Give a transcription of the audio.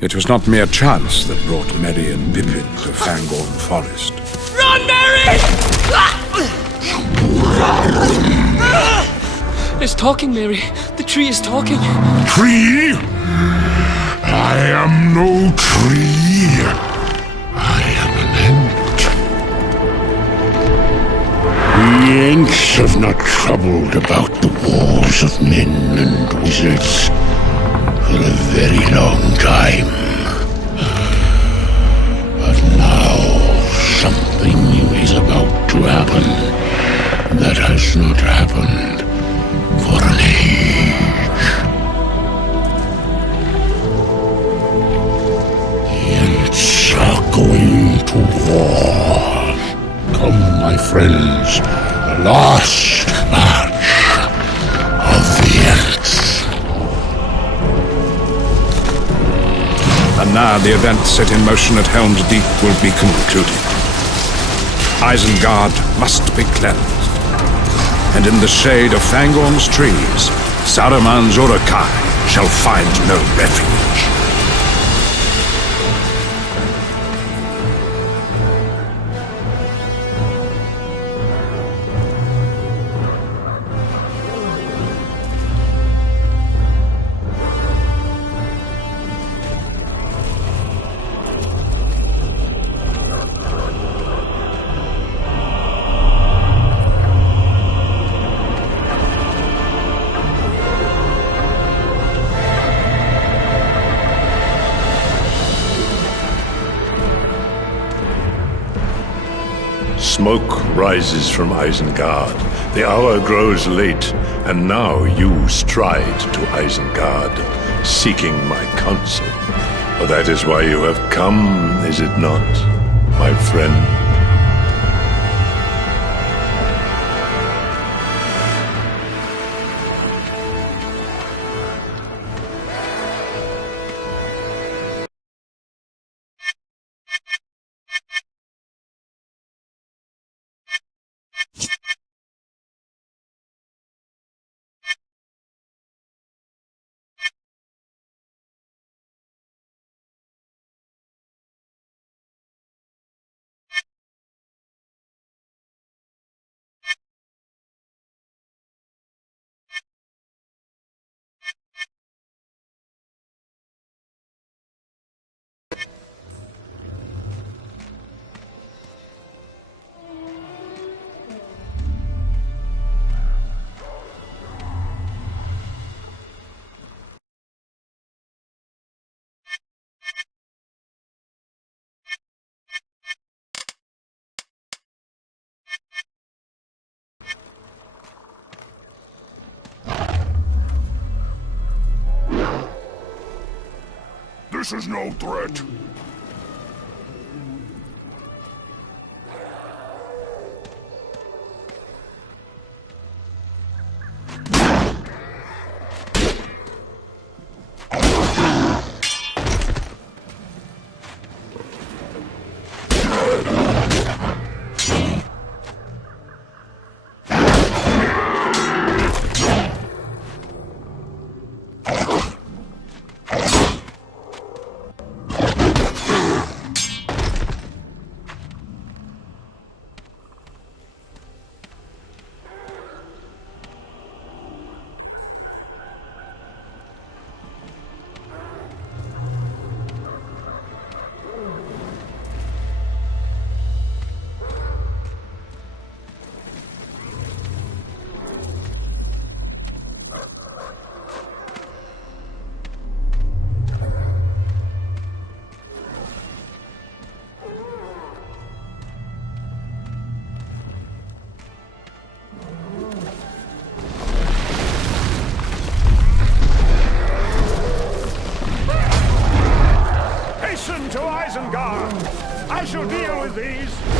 It was not mere chance that brought Merry and Pippin to Fangorn Forest. Run, Mary! It's talking, Mary. The tree is talking. Tree? I am no tree. I am an ant. We Ents have not troubled about the wars of men and wizards for a very long time. But now something new is about to happen that has not happened for an age. The Ents are going to war. Come, my friends, the last match of the Ents. And now the event set in motion at Helm's Deep will be concluded. Isengard must be cleansed. And in the shade of Fangorn's trees, Saruman's Uruk-hai shall find no refuge. Smoke rises from Isengard. The hour grows late, and now you stride to Isengard, seeking my counsel. For that is why you have come, is it not, my friend? This is no threat. Hasten to Isengard! I shall deal with these!